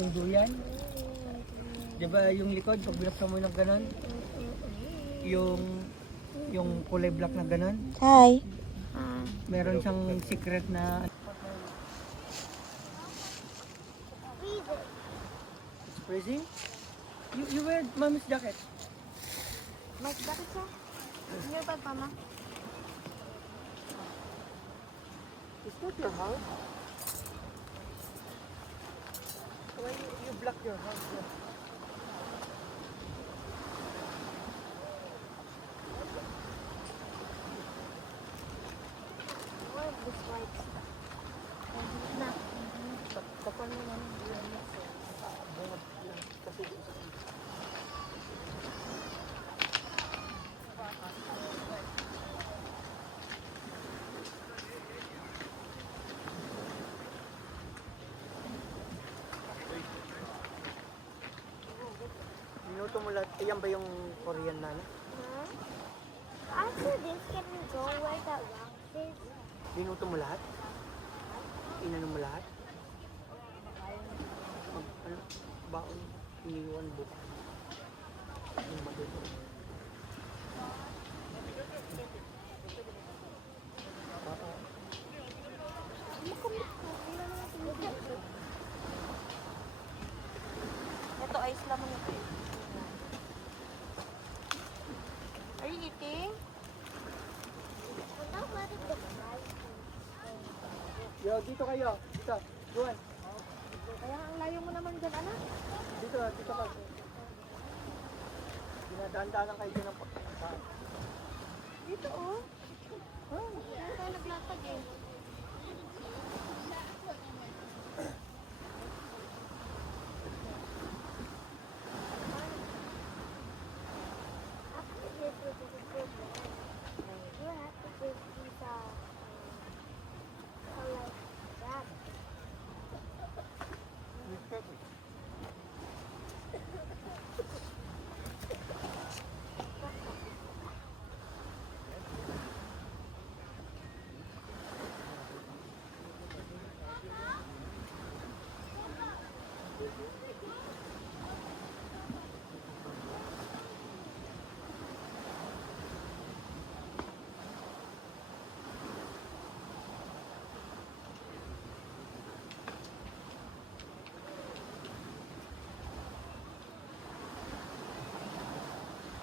Yung duyan. Di ba yung likod, pag binuksan mo ng ganon? Yung kulay black na ganon? Hi. Meron siyang secret na... It's freezing? You wear mommy's jacket. Mas bakit siya? Hindi ba mama? Is that your house? Why you block your house? What is this white stuff? Na. Kapal mo namin. Kasi minuto mo lahat. Ayan ba yung Korean nana? Huh? After this, can we go where that rock is? Minuto mo lahat? Inano mo lahat? Ano? Baon? Iniwan book. Yung madulo. Ito, ice lemon ito. Are you eating? Yo, dito kayo. Dito. Juan. Kaya ang layo mo naman dyan, anak. Dito ka. Dinadaan-daanan kayo dyan ng pagkakas. Dito, oh. Oh, kaya tayo naglatag eh.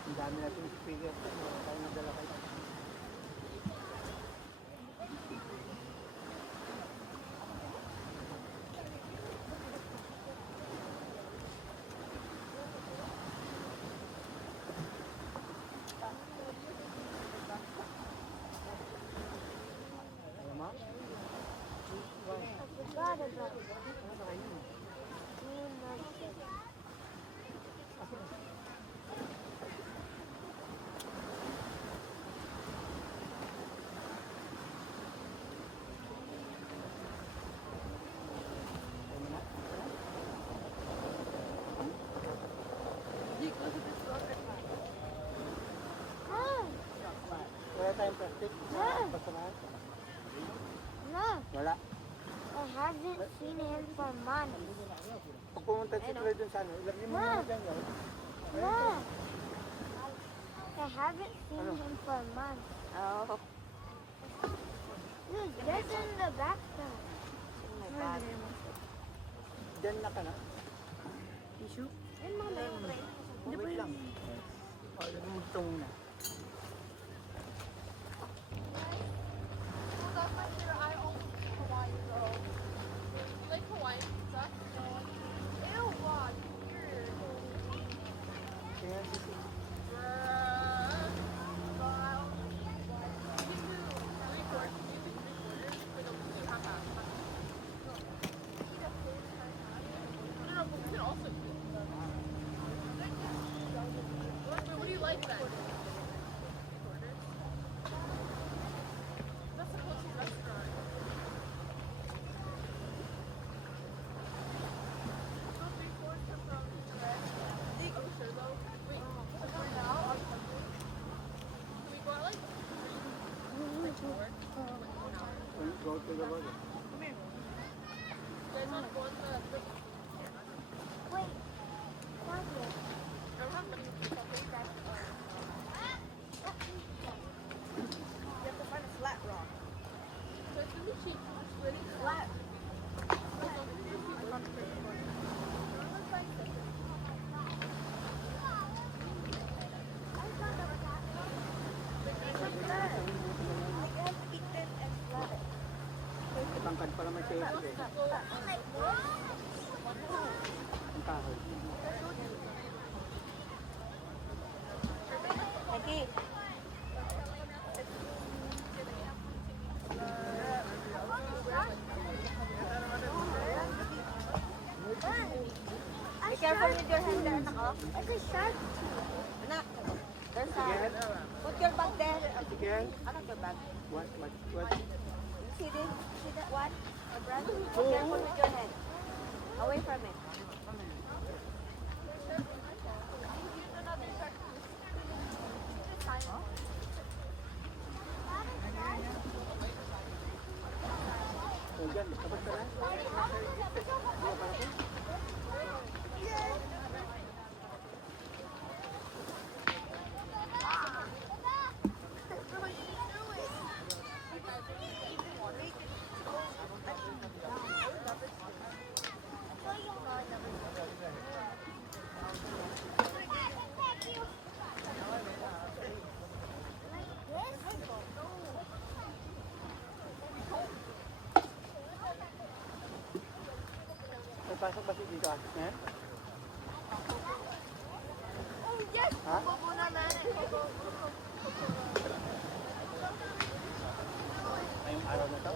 Ang dami natin speaker. Meron tayo nadala kayo. Alam mo? Wala tayong plastic? Basurahan? No, Wala. I haven't seen him for months. Pag pumunta si Troy dun sa ano, ilagay mo muna dyan yun. No, I haven't seen him for months. Oh, Dude, just in the bathtub. oh my God. Dyan na ka na. Tissue? In my room. Wait lang. O, lagay mo dito muna. Kaya sisi. What do you like then? That's the closest restaurant. So 3/4 come from Israel. Are you sure though? Wait, so for now, are you hungry? Can we go out like 4? Go to the water. You guys want to go in the Para may safety. Ang kahoy. Lagi. Be careful with your hand there, anak. Oh. It's a shark. Anak, there's a... Put your bag there. Again? Anak, your bag. What? You see that one? The brand? Be careful with your head. Away from it. So, dyan. Tapos ka na? May pasok ba si dito? Eh? Ha? Ngayong araw na to?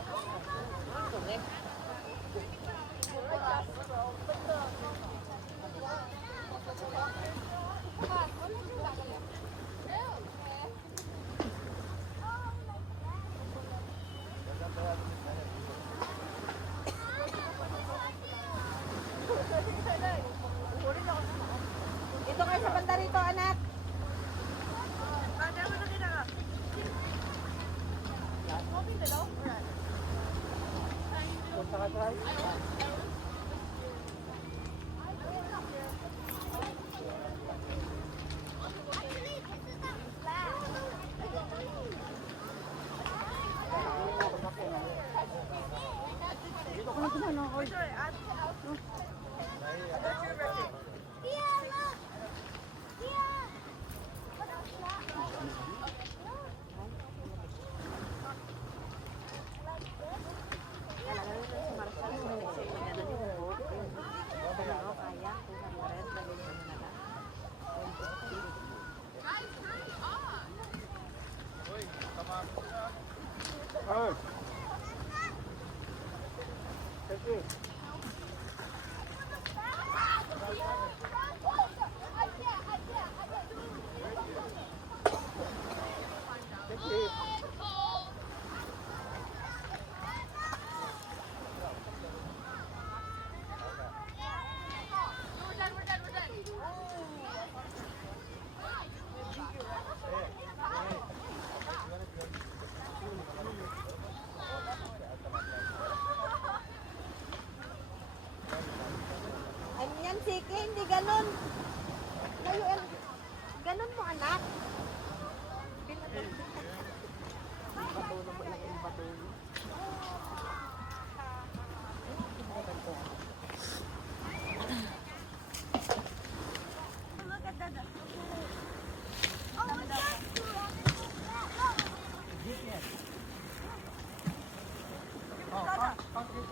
Dito kayo sa banda rito, anak. Punta ka try? Dito ka na tumano. Oy. Yeah, look. Yeah. Oh. Thank you. Thank you. Anyan, sige, hindi ganun. Ngayon, ganun mo, anak. Look at that. Oh, it's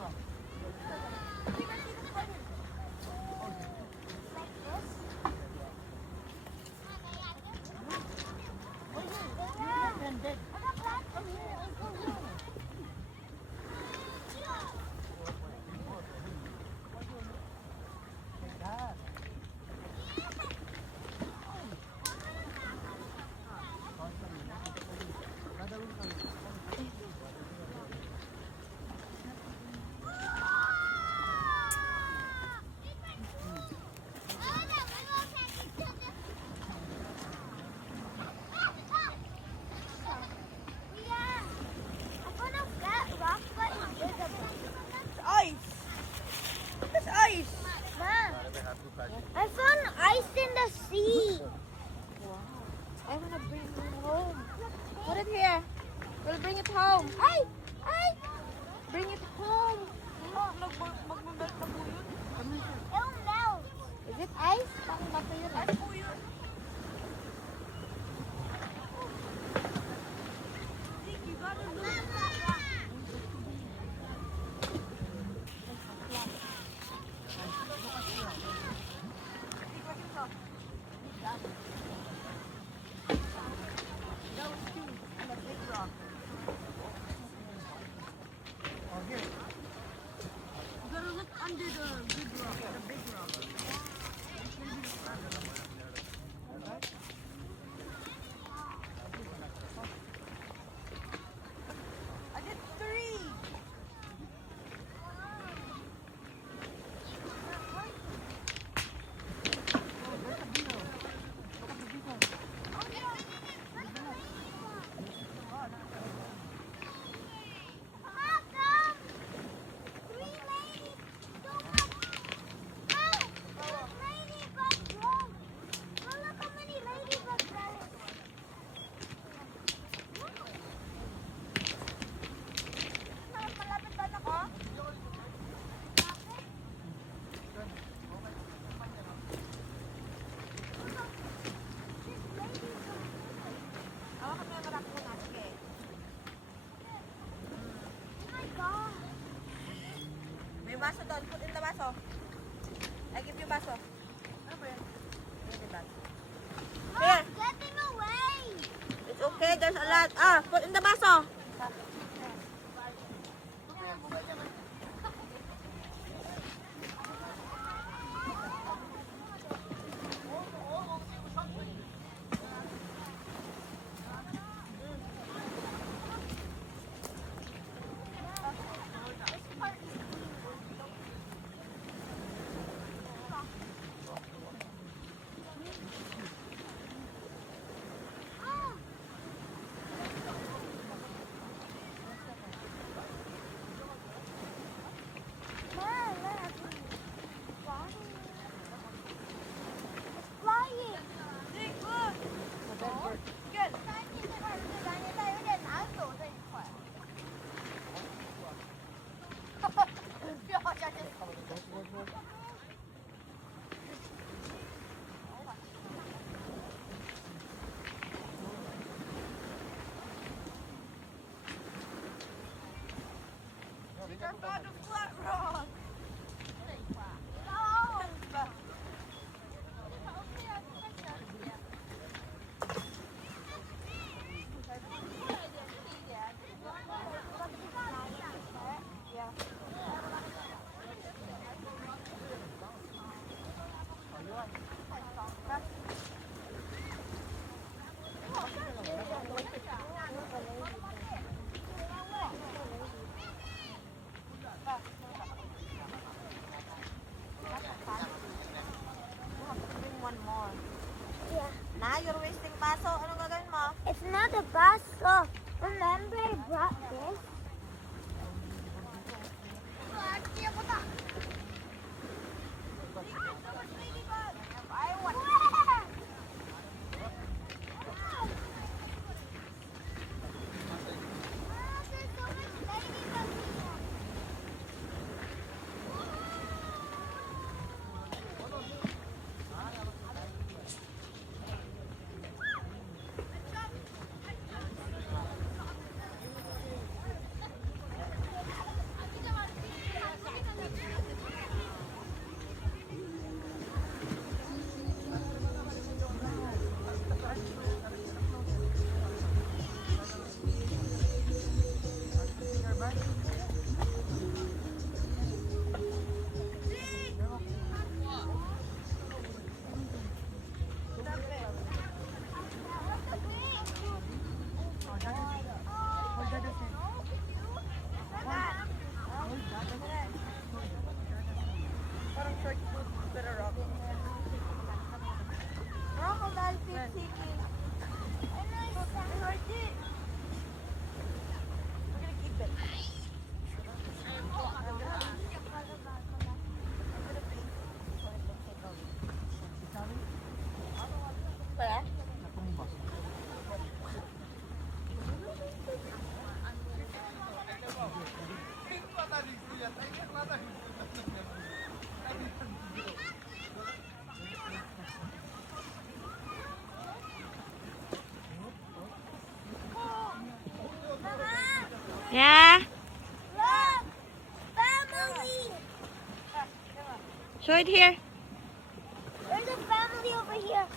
baso doon. Put in the baso. I give you baso. Ano ba yan? Here. Getting away! It's okay. There's a lot. Ah, put in the baso. Mom, look. It's flying. Good. 不要下去。They're found a flat rock. One more. Yeah. Now you're wasting baso. Anong gagawin mo? It's not a baso. Remember I brought this? I want. There's so much ladybugs here. Parang short food pero rock. Crocodile fish seeking. We're gonna keep it. Wala? Yeah. Look, family. Show it here. There's a family over here.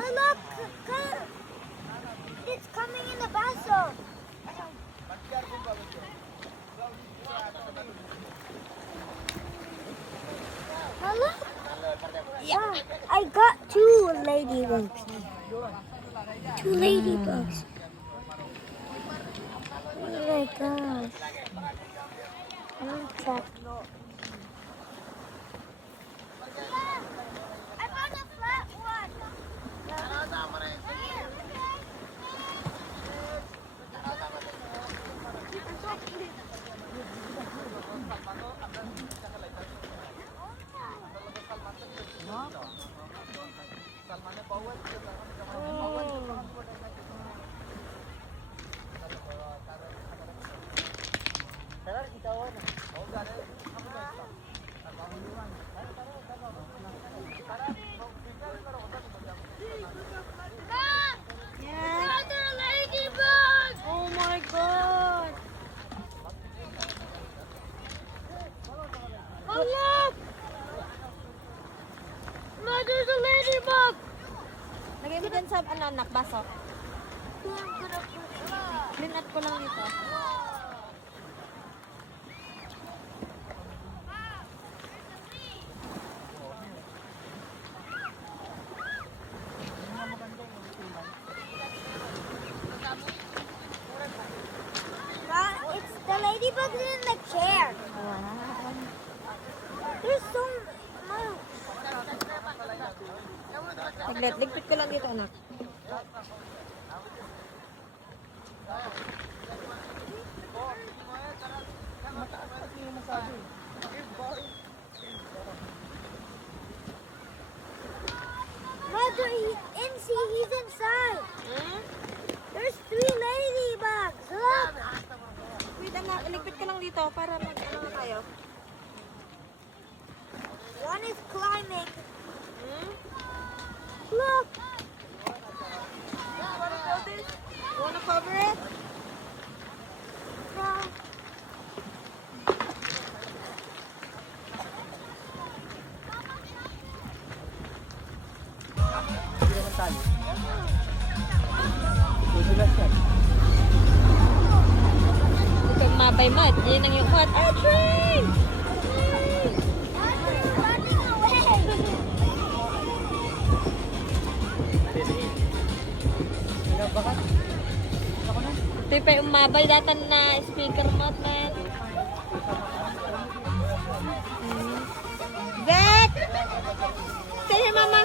Oh look, it's coming in the baso. Oh look. Yeah, I got 2 ladybugs. 2 ladybugs. Oh my gosh. Check. I found a flat one. mo dyan sa ano, anak, baso. Clean up ko lang dito. It's the ladybugs in the chair. There's so much. Saglit, ligpit ko lang dito, anak. Mother, he's inside. There's 3 ladybugs. Look. Wait, anak, ligpit ko lang dito para mag-ano na tayo. One is climbing. Look. You wanna cover it? No. Hindi naman tali. Tutulas yan. Ito mabay mat. Yan ang yung mat. Ah, train! Mother's running away. Binabakat. Ako na. Ito pa yung mabay datan na speaker mat, man. Zek! Say hi, mama.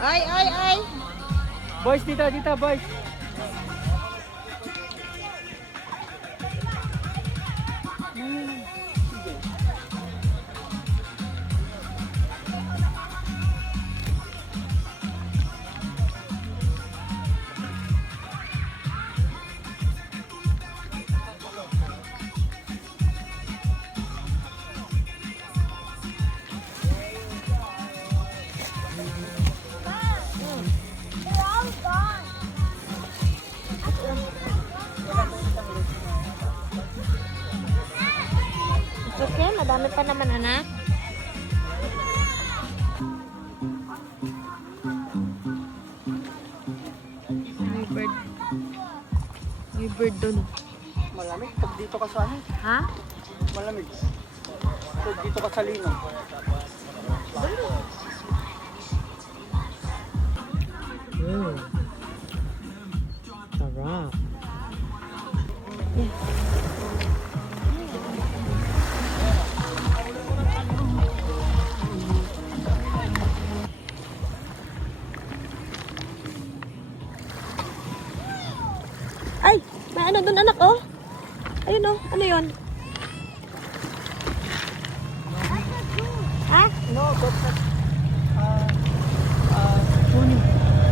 Ay, ay, ay. Boys, dito, boys. They're all gone. It's okay, madami pa naman, anak. May bird. May bird doon. Malamig. Pag dito ka sa ano, Ha? malamig. Pag dito ka sa lino. Sarap. Ay! May ano doon, anak, oh. Ayun, oh. Ano yun? Ha? No, but that,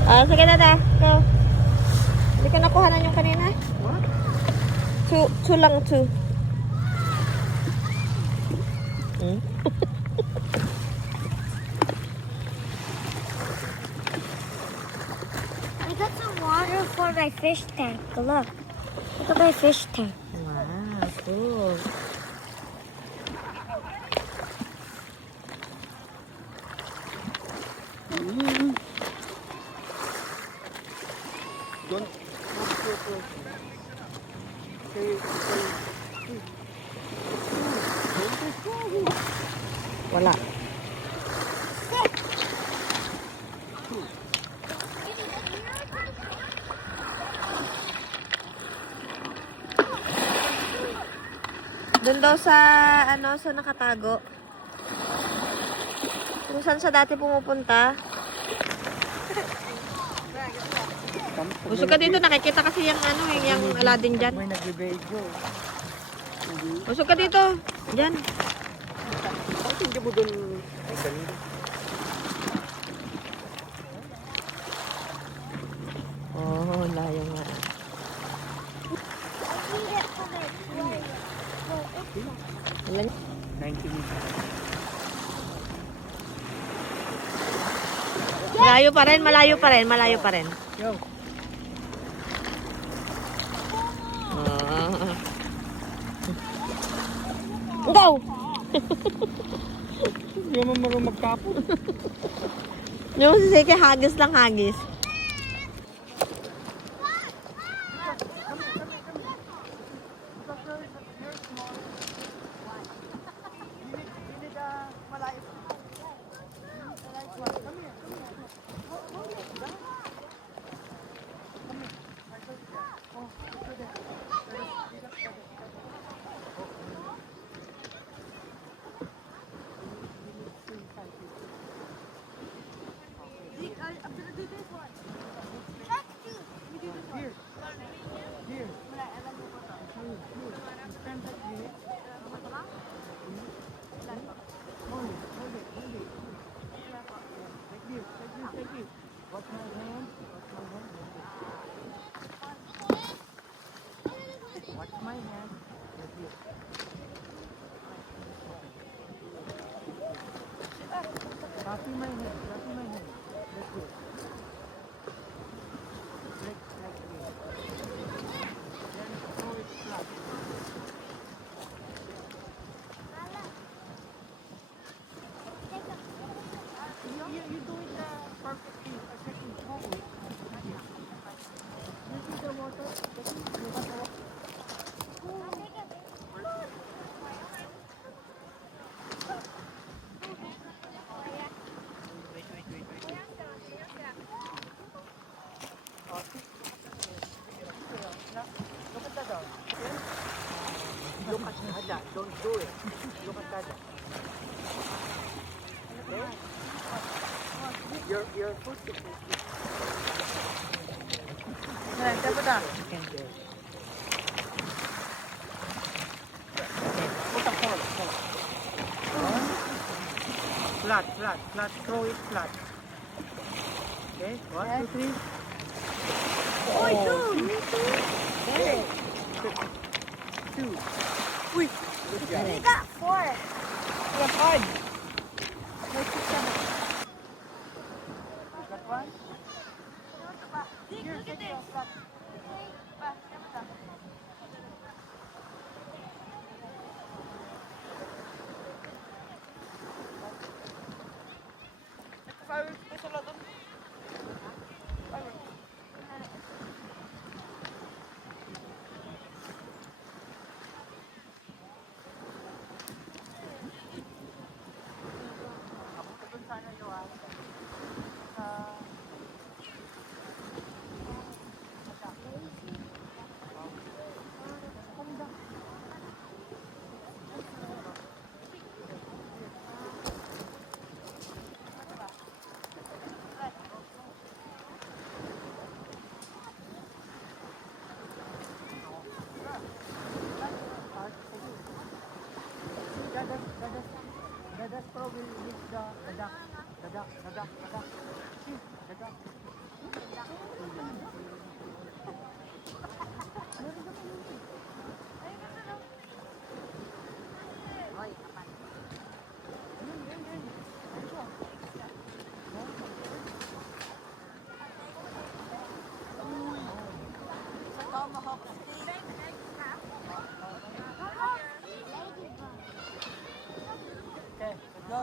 Ah, sige na da. Go. Hindi ka nakuhanan yung kanina? what? Two lang, two. Hmm? I got some water for my fish tank. Look. Look at my fish tank. Wow, cool. Don't go close. Wala. Doon daw sa, ano, sa nakatago. Kung saan siya dati pumupunta. Busog ka dito, nakikita kasi yung, ano, yung Aladdin dyan. May nag-video. Busog ka dito. Dyan. Bakit hindi mo doon? Ay, galing. Oh, layo nga. I need it for my sweater. Ilan? 90 minutes. Malayo pa rin, malayo pa rin, malayo pa rin. Yo. Go! Hindi naman marunong magkapon. Yung si Seke, hagis lang hagis. Copy my hand. Copy my hand. Like this. Like this. Then throw it flat. You do it perfectly. Perfectly. Forward. You see the water? You got the water? Look at that. Look at that. Don't do it. Look at that. Okay? Your foot is flat, flat, flat. Throw it flat. Okay? 1, 2, 3. Oh, okay. 2. Uy! Good job. We got 4. Got 5. Let's put 7. Got 1? Here, take it. Dadas probably hit the duck. The duck. See? The duck. Okay, go.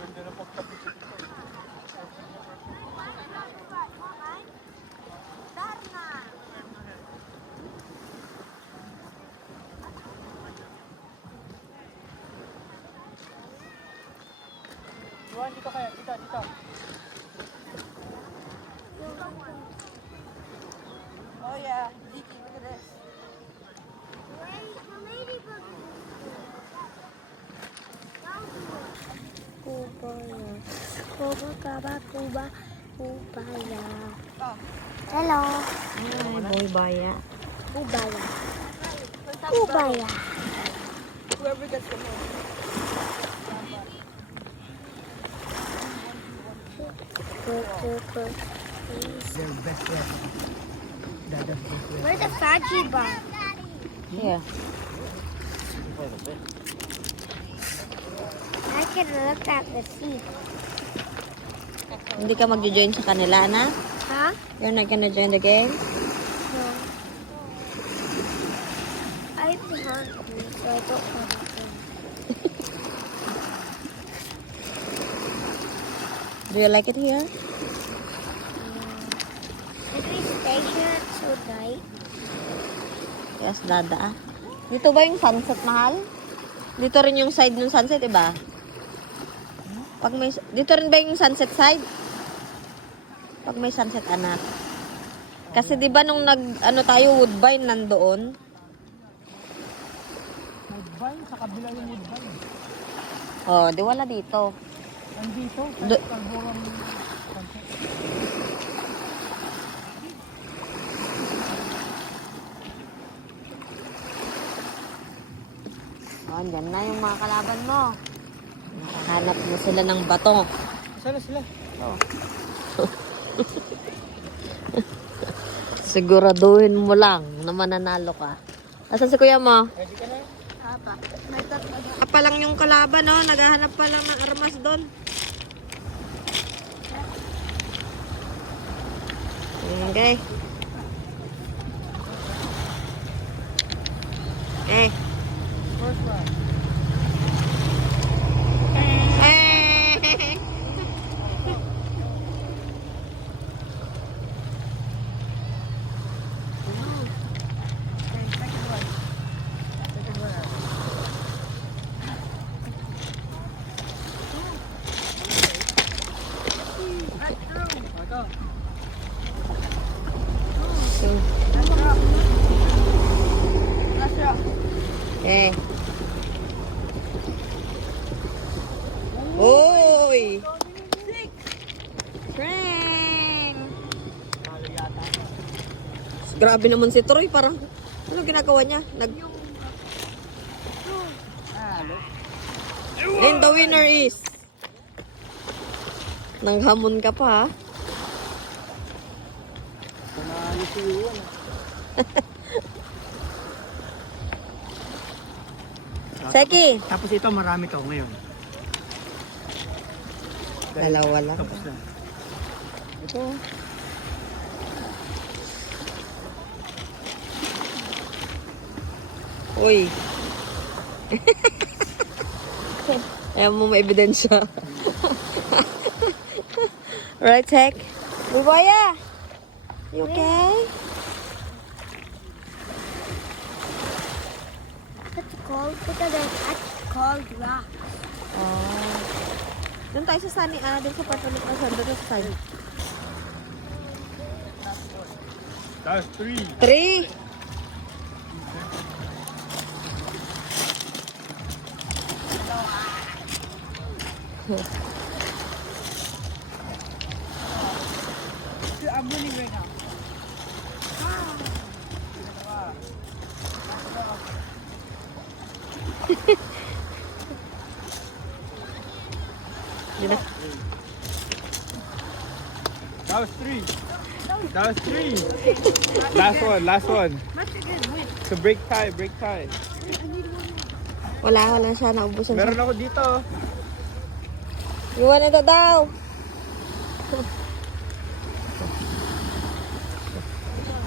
Ganda na pagtapos ito. Juan, dito kaya. Dito, dito. Oh yeah, Ziki, look at this. Kubaya. Kubaya. Kubaya. Kubaya. Oh. Hello. Ay, boy baya. Kubaya. Kubaya. Whoever gets the most. Where's the Faji bar? Yeah. I can look at the seat. Hindi ka mag-join sa kanila, na? Huh? You're not gonna join the game? No. I'm hungry, so I don't want to go. Do you like it here? If we stay here until night, Yes, dada. Dito ba yung sunset, mahal? Dito rin yung side ng sunset, iba? Pag may, dito rin ba yung sunset side? Pag may sunset, anak. Kasi di ba nung ano tayo, Woodbine nandoon? Woodbine, sa kabila yung Woodbine. Oh, di wala dito. Nandito, sa Do- Calborong sunset. Oh, andyan na yung mga kalaban mo. Nakahanap mo sila ng bato. Saan na sila? Oh. Siguraduhin mo lang na mananalo ka. Asan si kuya mo? Ready ka na? Apa. May tatlo. Pa lang yung kalaban, no? Naghahanap pa lang ng armas doon. Okay. Eh. First one. Eh. Second one. Ito. Last row. Eh. Uy! Frank! Grabe naman si Troy, parang ano ginagawa niya? And the winner is nanghamon ka pa, ha? Panalo si Juan. Seki! Tapos ito, marami to ngayon. Dalawa lang. Tapos na. Ito. Uy. Ayaw mo may ebidensya. Right, Tek? Buboya! You okay? it's called because it's called rock. Oh. Doon tayo sa sunny, doon sa part ulit na doon sa side. That's 3. 3. I'm winning right now. Yun na. That was 3. That was 3. Last one, last one. So break tie, break tie. Wala siya, naubusan siya. Meron ako dito. Iwan ito daw.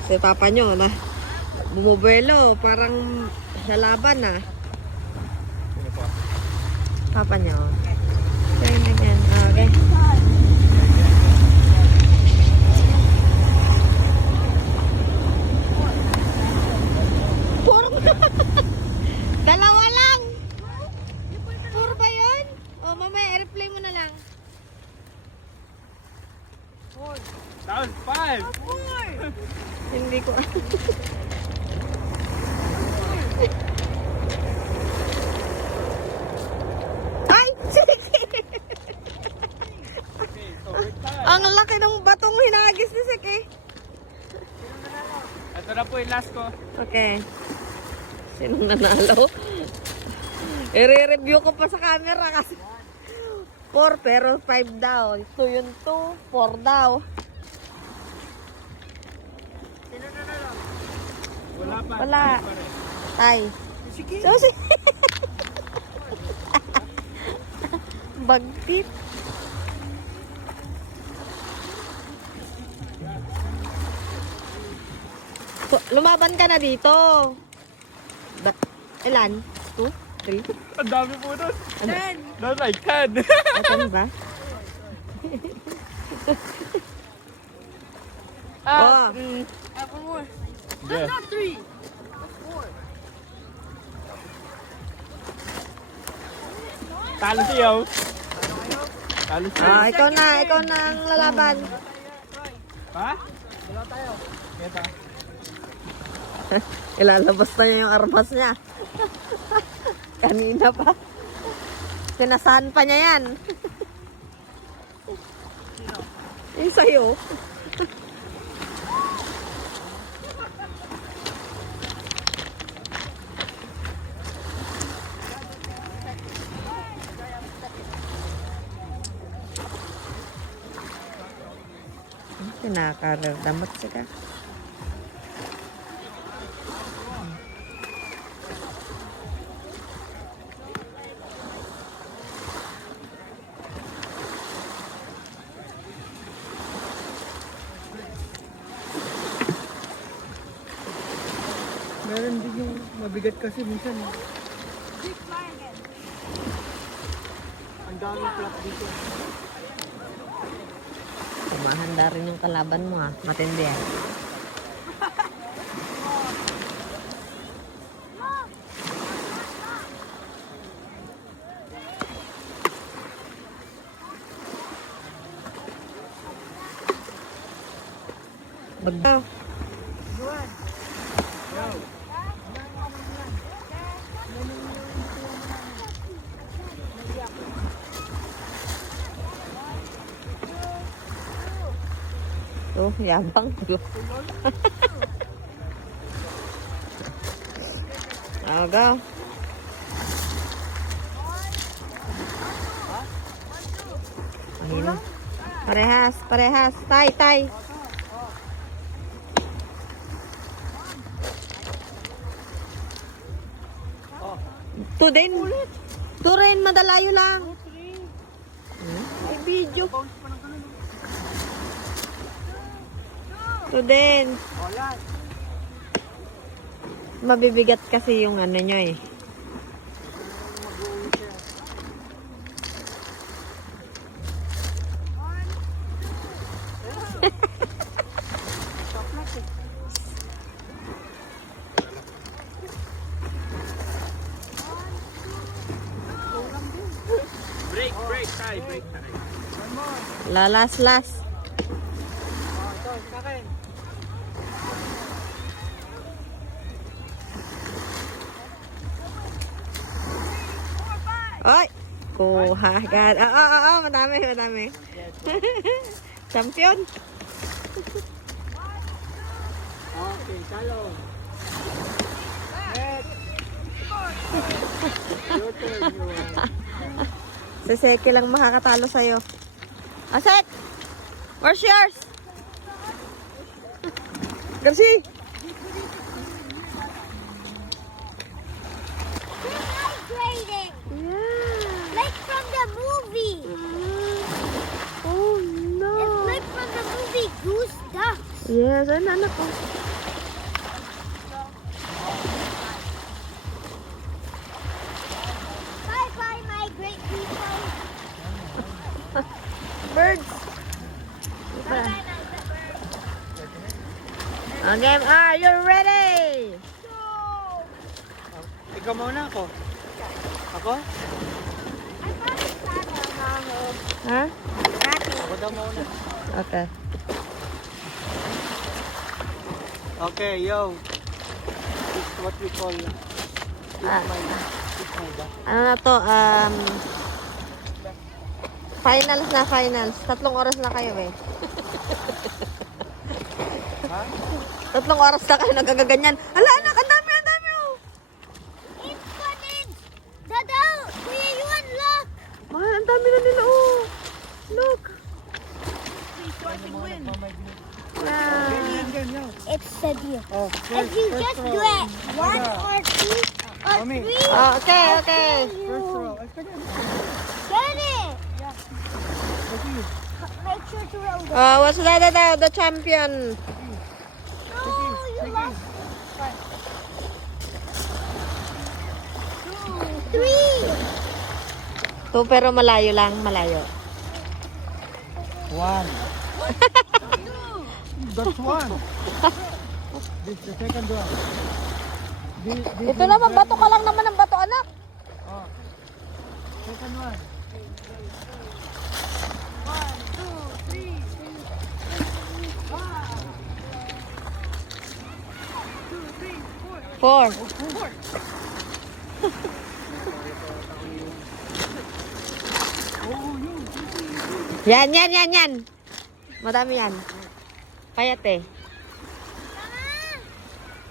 Si papa nyo na bumubuelo, parang sa laban na. Sino pa? Papa niyo. Okay, again. Okay. Puro dalawa lang. Puro ba yun? O, mamaya airplay mo na lang. That was 5. Hindi ko. Ay! Sige! Okay, so break time. Ang laki ng batong hinagis ni Siki. Ito na po yung last ko. Okay. Sinong nanalo? I-review ko pa sa camera kasi 4 pero 5 daw. Ito yun 2, 4 daw. Wala pa. Wala. Hindi pa rin. Tay. Sige. So, sige. Bagtit. Lumaban ka na dito. Ilan? 2? 3? Ang dami po nun. Ano? That's like 10. Ano ba? Oh. Yeah. Not 3. Talo siyo. Talo siyo. Ah, ikaw na ang lalaban. Ha? Ito. Ilalabas na niya yung armas niya. Kanina pa. Pinasahan pa niya yan. Yung sa'yo. Kinakaramdamat siya. Meron din yung mabigat kasi minsan. Ang daming flap dito. Kumahanda rin yung kalaban mo ha. Matindi ah. Bagdaw. Oh, yabang. Aga. Ayun. Parehas, parehas. Tay. Two din. Two rin, madalayo lang. Ay, video. Two din. Mabibigat kasi yung ano nyo eh. Break time. Lalas. Ito, sa akin. Ay! Kuha agad. Oo, madami. Champion. Okay, talo. Net. Your turn, Yuan. Si Seki lang makakatalo sa'yo. Aset! Where's yours? Garci! Hydrating. Yeah. Like from the movie. Oh no. It's like from the movie Goose Duck. Yes, ay anak ko. Bye bye, my great birds. Okay, are you ready? Ikaw muna ako. Ako? Ha? Ako daw muna. Okay. Okay, yo. This is what we call Ano na to? Finals na finals. 3 oras na kayo eh. 3 oras na kayo nagagaganyan. Ala, anak, ang dami, oh. It's footage. Dada, Kuya Yuan, look. Mahal, ang dami na nila, oh. Look. Wow. It's Sadir. Oh, If you just do it 1 or 2 or Mommy. 3, Oh, okay, okay. First row. get it. Make sure to roll it. What's that? The champion. No, you lost. 2, 3. 2 pero malayo lang, malayo. 1. That's 1. This the second one. Ito naman, bato ka lang naman ng bato, anak. Oh. Second one. 4. Yan. Madami yan. Payat eh.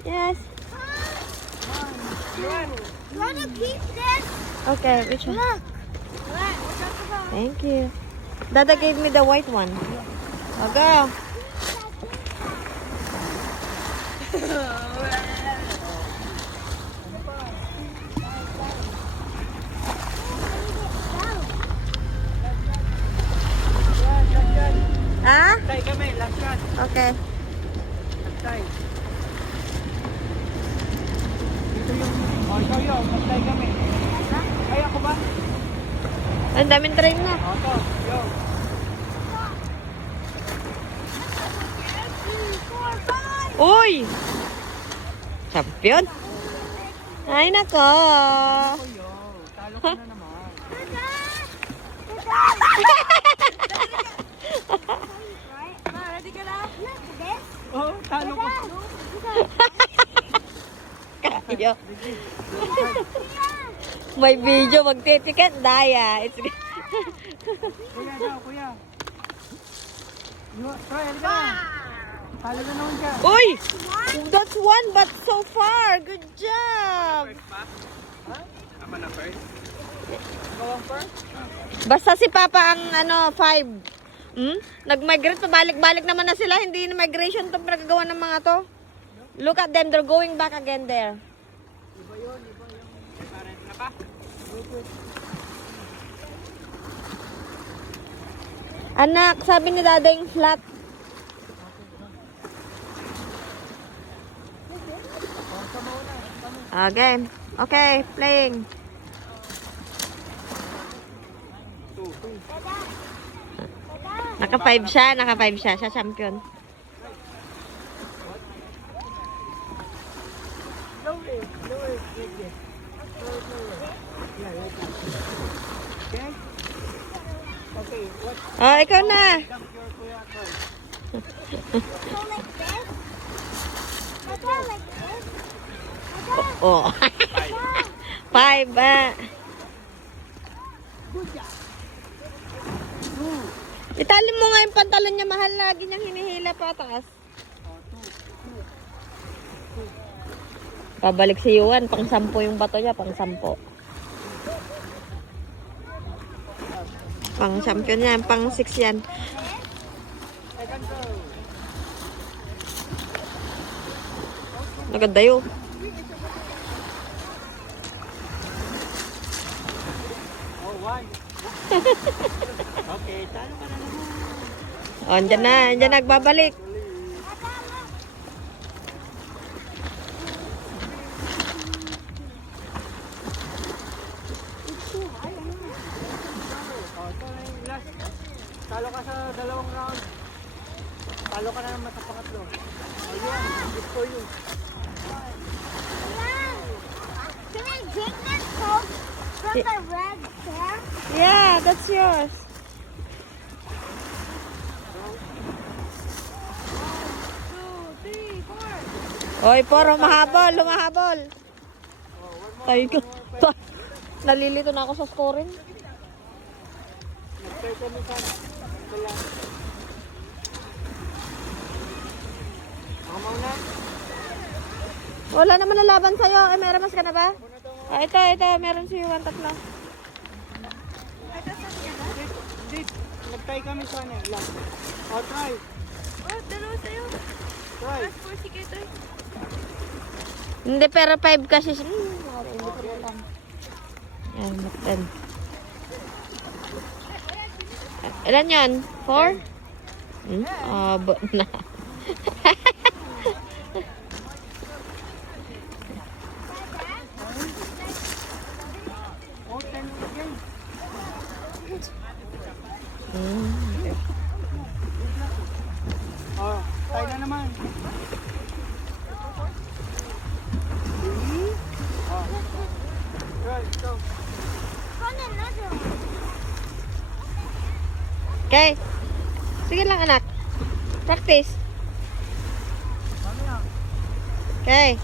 Yes. You want to keep this? Okay, which one? Look. Thank you. Dada gave me the white one. Oh, go. Ah? Tay kami, last shot. Okay. Tay. Dito yung... Oh, ikaw yun. Tay kami. Kaya ko ba? Ang daming train na. Ako. Yo. 3, 4, 5. Uy! Champion? Ay, nako. Ako yo. Talo ko na naman. Ready ka na? Look at this. Oh, talo ko. Kayo. May video, magtitiket. Daya. It's... Kuya daw, kuya. Try, halika na. Talo na naman ka. Uy! That's 1 but so far. Good job. Ako na first. Ikaw ang first? Basta si Papa ang 5. Nag-migrate, pabalik-balik naman na sila. Hindi na migration itong pinagagawa ng mga to. Look at them, they're going back again there. Iba yun. Parang na pa. Anak, sabi ni Dadeng flat. Okay. Okay, playing. Naka-5 siya. Siya champion. Lower, like this. Lower. Yeah, like this. Okay? Okay, what? Oh, ikaw na. Dump your kuya ko. Go like this. Dada, like this. Dada. Oh. 5 Italim mo nga yung pantalon niya, mahal. Lagi niyang hinihila pataas. Pabalik si Yuan, pang 10 yung bato niya, pang 10. Pang champion yan, pang 6 yan. Nagadayo. Oh, 1. Okay, talo ka na naman. O, andyan nagbabalik. Oh, ito na yung last. Talo ka sa dalawang round. Talo ka na naman sa pangatlo. Oh, yeah. Good for you. Can I drink this Coke from the red can? Yeah, that's yours. Oy, poro mahabol, lumahabol. Ay, nalilito na ako sa scoring. Nag-try kami sa wala. Ako muna. Wala naman nalaban sa'yo. Eh, may remas ka na ba? Ah, ito. Meron si Juan tatlo. Hindi. Nag-try kami sa ano. Lang. Oh, try. Oh, dalawa sa'yo. Try. Last 4 si Kito. Hindi, pero 5 kasi. Hindi ko na alam. Yan, makten. Ilan yan? 4? Abot na. Oh, 10 again. Oh, try na naman. Oh. Right, go. Find another one. Okay. Sige lang, anak. Practice. Okay.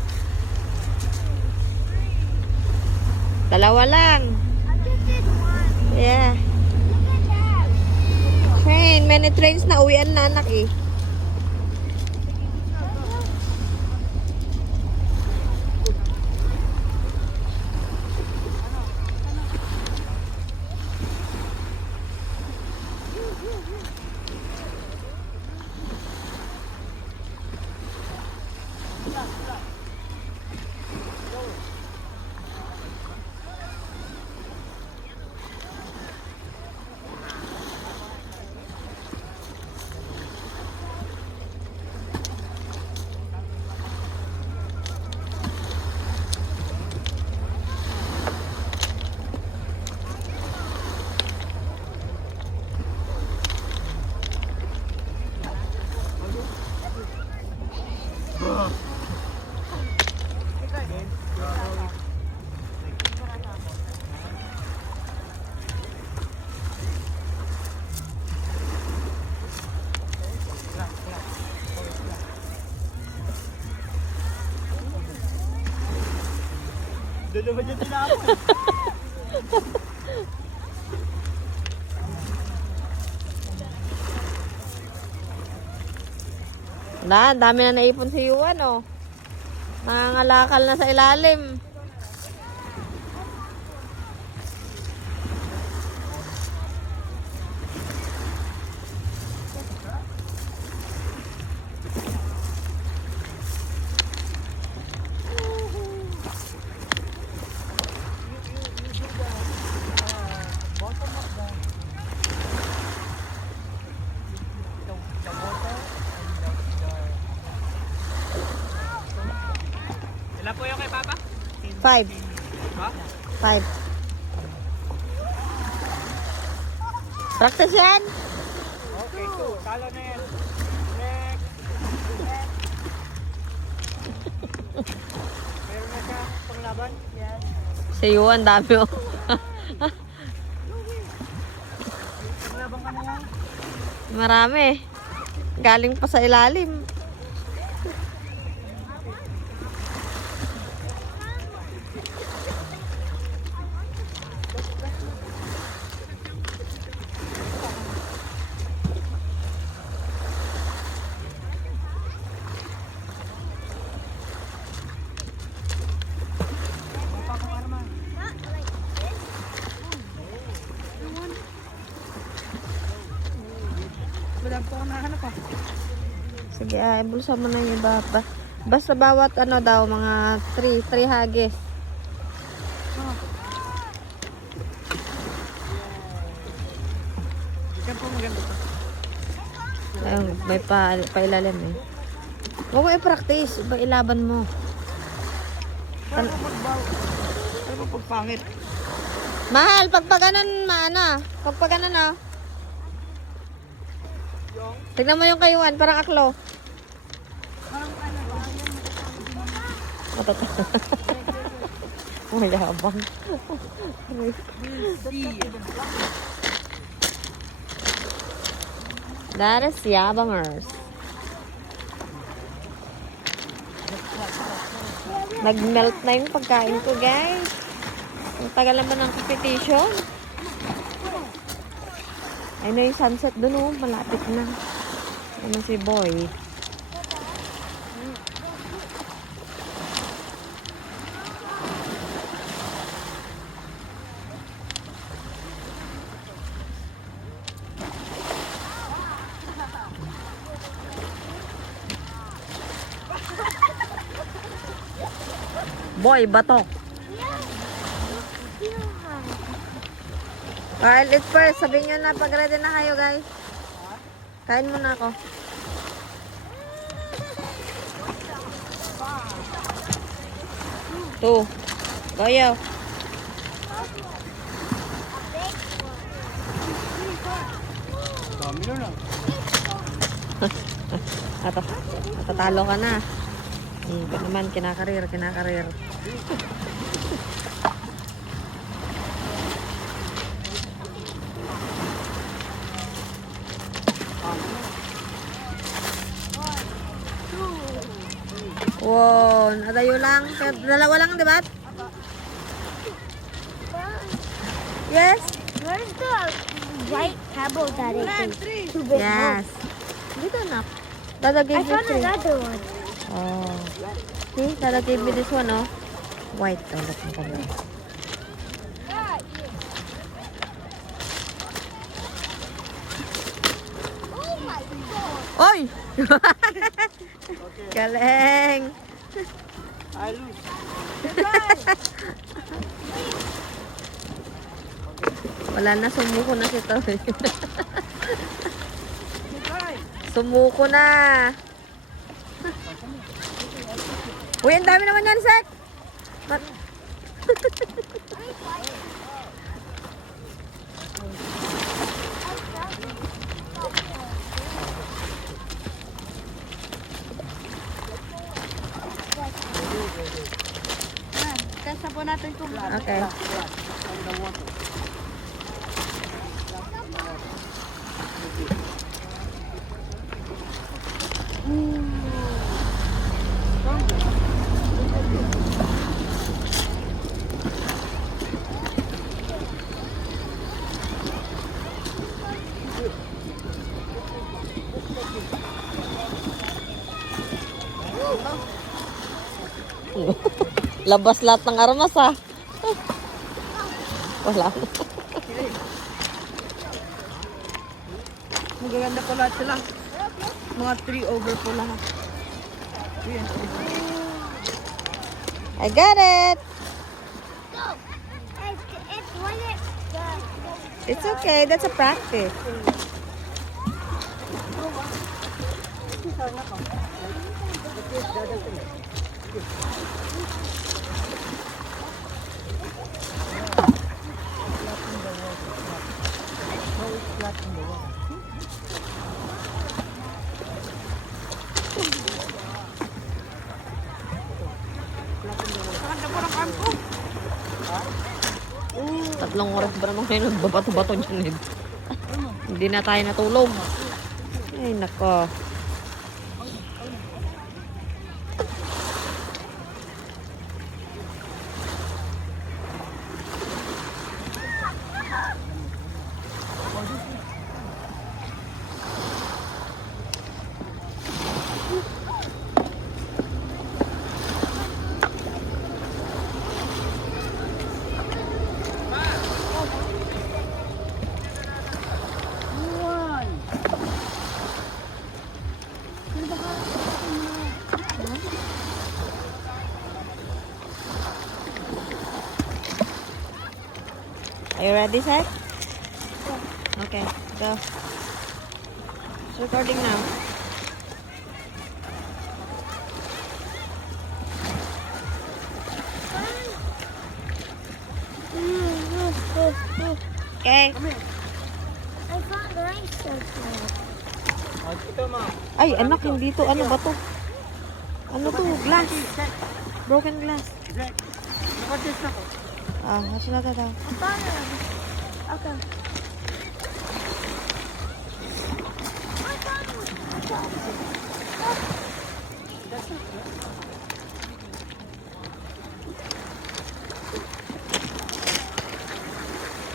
Dalawa lang. I just did one. Yeah. Look at that. Train. Many trains na uwian na, anak eh. Doon naman yung tinapon. Wala, ang dami na naipon si Yuan, oh. Nangangalakal na sa ilalim. Ilan po yung kay Papa? 5. Ha? 5. Practice yan. Okay, so talo na yan. Next. Meron na siya panglaban? Yes. Si Yuan, dami, oh. Panglaban ka na yan? Marami. Galing pa sa ilalim. Wala po ako nahanap ah. Sige, ibulsa mo na yung baba. Basta bawat ano daw, mga 3 hagis. Ikan po maganda pa. Ayun, may pailalim eh. Huwag mo i-practice, iba ilaban mo. Ano po pagbaw? Ano po pagpangit? Mahal, pag paganon, maana. Pag paganon, oh. Tignan mo yung kayuan, parang aklo. Matata. Mayabang. That is yabangers. Nag-melt na yung pagkain ko, guys. Ang tagal naman ng competition. Ay na yung sunset dun, oh. Malapit na. Ano si Boy? Boy, bato. I'll eat first. Sabihin nyo na pag ready na kayo, guys. Kain muna ako. Two. Goyo. Dami na. Natatalo ka na. Ito naman, kinakarir. Wow, nadayo lang. Dalawa lang, di ba? Yes? Where's the white pebble that it is? Too big. Yes. Dito na. Dada I gave me found three. another one. Oh. See, Dada gave me this one, oh. White. Oh, look at that. Oh my god. Oy! Galing! I lose. Wala na, sumuko na si Toy. Sumuko na. Uy, ang dami naman yan, Sek. Testa po natin kung Okay. Labas lahat ng armas, ah. Wala na. magaganda po lahat sila. Mga 3 over po lahat. I got it. It's when it It's okay. That's a practice. Tatlong oras ba naman kayo nagbabato-bato dyan, eh? Hindi na tayo natulog. Ay, nako. Are you ready, Seth? Okay, go. It's recording now. Okay. I found rice. Ito, ma. Ay, anak, hindi to. Ano ba to? Ano to? Glass. Check. Broken glass. Black. Look at this ako. Ah, what's that? Okay.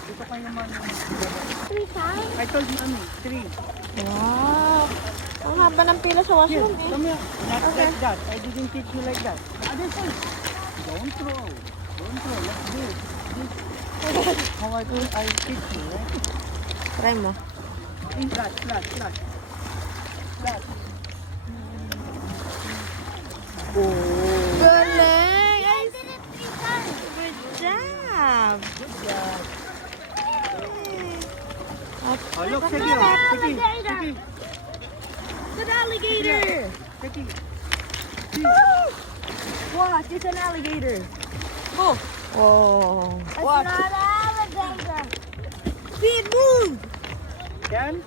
Dito kayo man. 3 times? I told you, ano, 3. Wow. Ang haba ng pila sa Here, washroom eh. come here. Not like that. I didn't teach you like that. Other side. Don't throw. Don't throw. Let's do it. This. How I teach you, right? Try mo. Flat, flat, flat. Flat. Galing! I did it 3 times. Good job! Oh, look, sige, oh. Sige, sige. It's an alligator! Sige. Watch, it's an alligator. Go! Oh. It's not an alligator. See it move! Can?